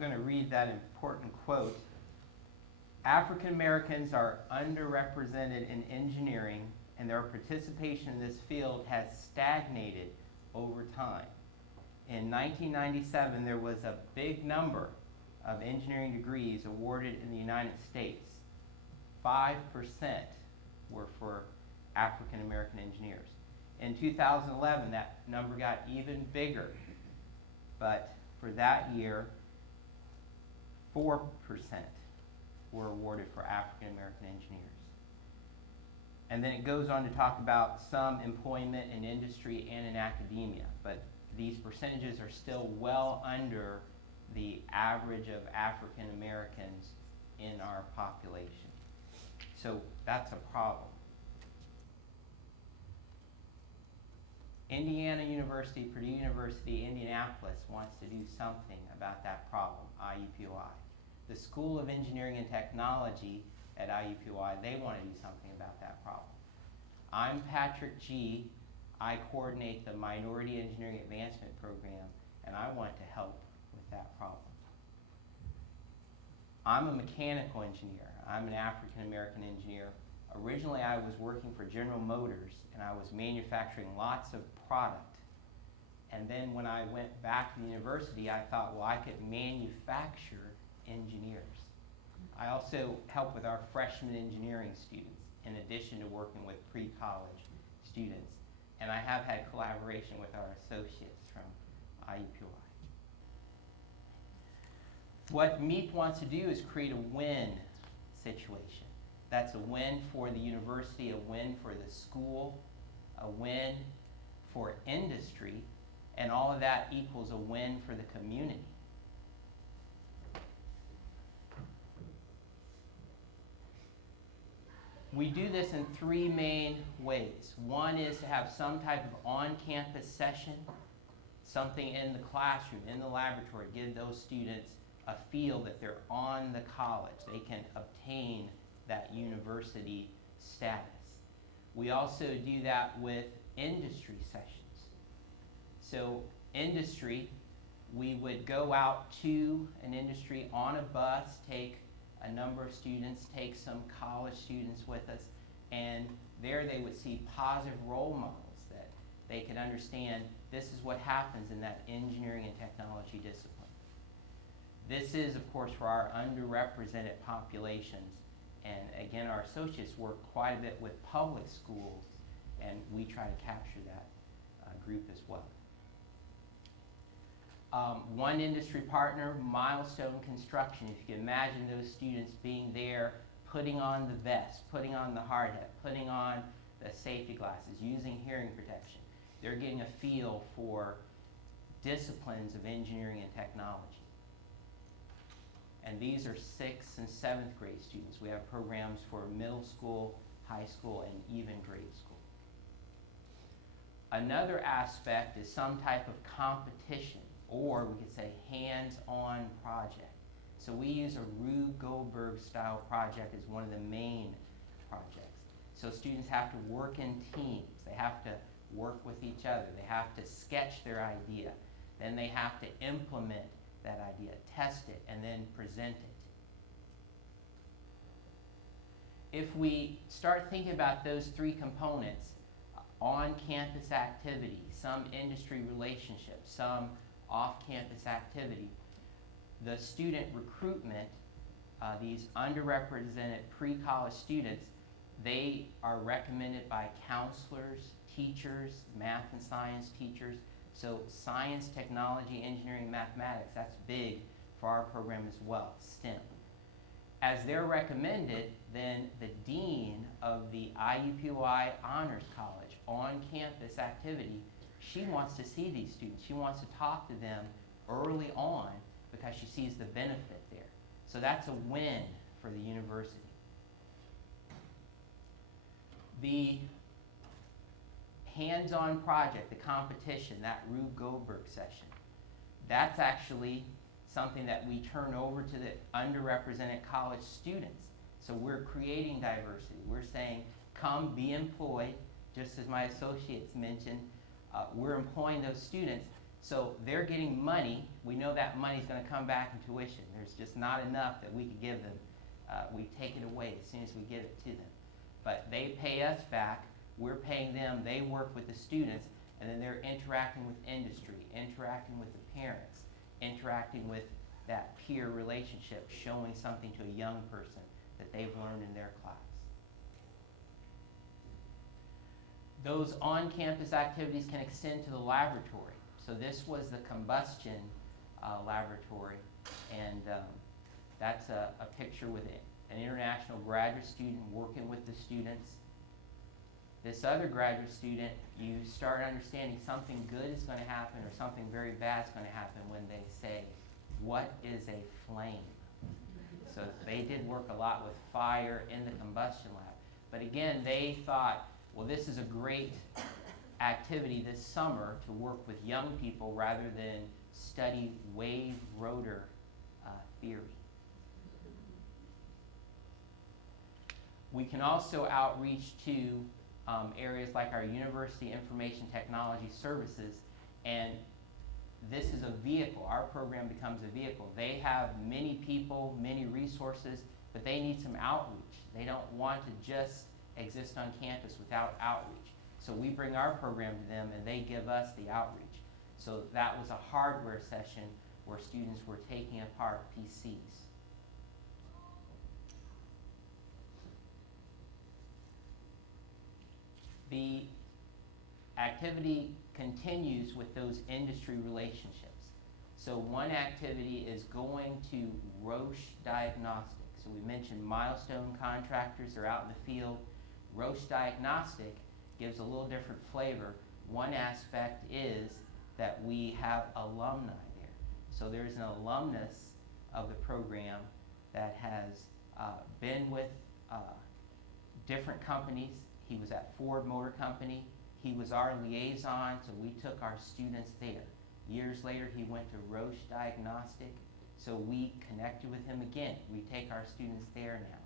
going to read that important quote. African Americans are underrepresented in engineering, and their participation in this field has stagnated over time. In 1997, there was a big number of engineering degrees awarded in the United States. 5% were for African American engineers. In 2011, that number got even bigger, but for that year, 4% were awarded for African American engineers. And then it goes on to talk about some employment in industry and in academia, but these percentages are still well under the average of African Americans in our population. So that's a problem. Indiana University, Purdue University, Indianapolis wants to do something about that problem, IUPUI. The School of Engineering and Technology at IUPUI, they want to do something about that problem. I'm Patrick G. I coordinate the Minority Engineering Advancement Program, and I want to help with that problem. I'm a mechanical engineer. I'm an African American engineer. Originally, I was working for General Motors, and I was manufacturing lots of product. And then when I went back to the university, I thought, well, I could manufacture engineers. I also help with our freshman engineering students, in addition to working with pre-college students. And I have had collaboration with our associates from IUPUI. What MEAP wants to do is create a win situation. That's a win for the university, a win for the school, a win for industry, and all of that equals a win for the community. We do this in three main ways. One is to have some type of on-campus session, something in the classroom, in the laboratory, give those students a feel that they're on the college. They can obtain that university status. We also do that with industry sessions. So industry, we would go out to an industry on a bus, take a number of students, take some college students with us, and there they would see positive role models that they could understand this is what happens in that engineering and technology discipline. This is, of course, for our underrepresented populations, and again, our associates work quite a bit with public schools, and we try to capture that group as well. One industry partner, Milestone Construction. If you can imagine those students being there, putting on the vest, putting on the hard hat, putting on the safety glasses, using hearing protection. They're getting a feel for disciplines of engineering and technology. And these are 6th and 7th grade students. We have programs for middle school, high school, and even grade school. Another aspect is some type of competition, or we could say hands-on project. So we use a Rube Goldberg style project as one of the main projects. So students have to work in teams. They have to work with each other. They have to sketch their idea. Then they have to implement that idea, test it, and then present it. If we start thinking about those three components, on-campus activity, some industry relationships, some off-campus activity, the student recruitment, these underrepresented pre-college students, they are recommended by counselors, teachers, math and science teachers. So science, technology, engineering, mathematics, that's big for our program as well, STEM. As they're recommended, then the dean of the IUPUI Honors College on-campus activity, she wants to see these students. She wants to talk to them early on because she sees the benefit there. So that's a win for the university. The hands-on project, the competition, that Rube Goldberg session, that's actually something that we turn over to the underrepresented college students. So we're creating diversity. We're saying, come be employed, just as my associates mentioned. We're employing those students. So they're getting money. We know that money's going to come back in tuition. There's just not enough that we could give them. We take it away as soon as we get it to them. But they pay us back. We're paying them. They work with the students, and then they're interacting with industry, interacting with the parents, interacting with that peer relationship, showing something to a young person that they've learned in their class. Those on-campus activities can extend to the laboratory. So this was the Combustion Laboratory, and that's a picture with an international graduate student working with the students. This other graduate student, you start understanding something good is going to happen or something very bad is going to happen when they say, what is a flame? So they did work a lot with fire in the combustion lab. But again, they thought, well, this is a great activity this summer to work with young people rather than study wave rotor theory. We can also outreach to areas like our University Information Technology Services, and this is a vehicle. Our program becomes a vehicle. They have many people, many resources, but they need some outreach. They don't want to just exist on campus without outreach. So we bring our program to them and they give us the outreach. So that was a hardware session where students were taking apart PCs. The activity continues with those industry relationships. So one activity is going to Roche Diagnostics. So we mentioned Milestone Contractors are out in the field. Roche Diagnostic gives a little different flavor. One aspect is that we have alumni there. So there's an alumnus of the program that has been with different companies. He was at Ford Motor Company. He was our liaison, so we took our students there. Years later, he went to Roche Diagnostic, so we connected with him again. We take our students there now.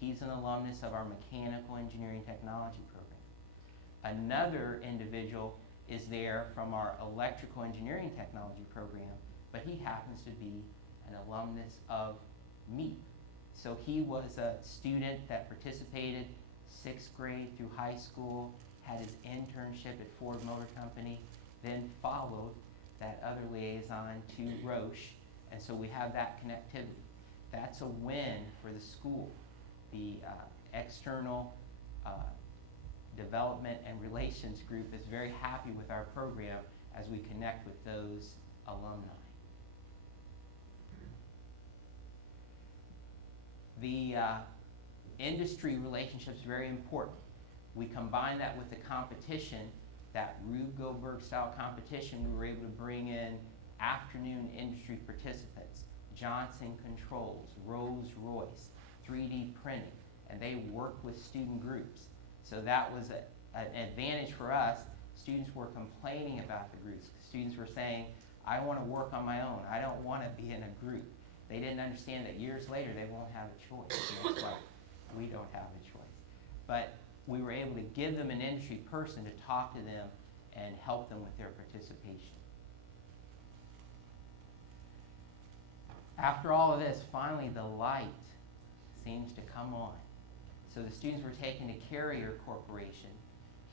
He's an alumnus of our Mechanical Engineering Technology program. Another individual is there from our Electrical Engineering Technology program, but he happens to be an alumnus of MEAP. So he was a student that participated 6th grade through high school, had his internship at Ford Motor Company, then followed that other liaison to Roche, and so we have that connectivity. That's a win for the school. The external development and relations group is very happy with our program as we connect with those alumni. The industry relationship is very important. We combine that with the competition, that Rube Goldberg style competition. We were able to bring in afternoon industry participants, Johnson Controls, Rolls-Royce, 3D printing, and they work with student groups. So that was an advantage for us. Students were complaining about the groups. Students were saying, I want to work on my own. I don't want to be in a group. They didn't understand that years later they won't have a choice. That's why we don't have a choice. But we were able to give them an industry person to talk to them and help them with their participation. After all of this, finally the light seems to come on. So the students were taken to Carrier Corporation,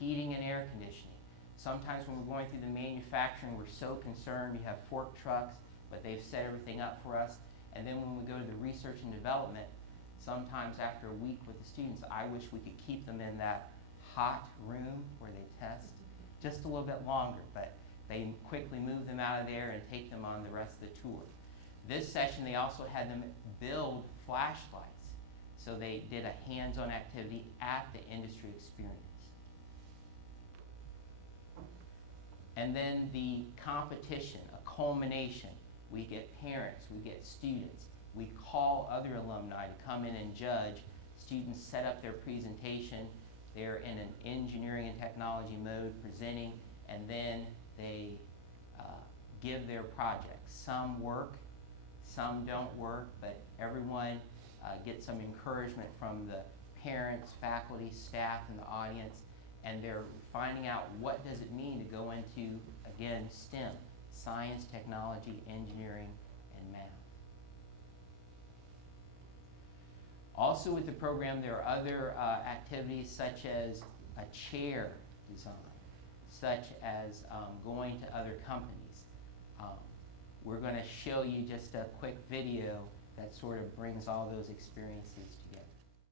heating and air conditioning. Sometimes when we're going through the manufacturing, we're so concerned. You have fork trucks, but they've set everything up for us. And then when we go to the research and development, sometimes after a week with the students, I wish we could keep them in that hot room where they test just a little bit longer, but they quickly move them out of there and take them on the rest of the tour. This session, they also had them build flashlights. So they did a hands-on activity at the industry experience. And then the competition, a culmination. We get parents, we get students. We call other alumni to come in and judge. Students set up their presentation. They're in an engineering and technology mode presenting, and then they give their projects. Some work, some don't work, but everyone gets some encouragement from the parents, faculty, staff, and the audience, and they're finding out what does it mean to go into, again, STEM, science, technology, engineering, and math. Also with the program, there are other activities such as a chair design, such as going to other companies. We're going to show you just a quick video that sort of brings all those experiences together.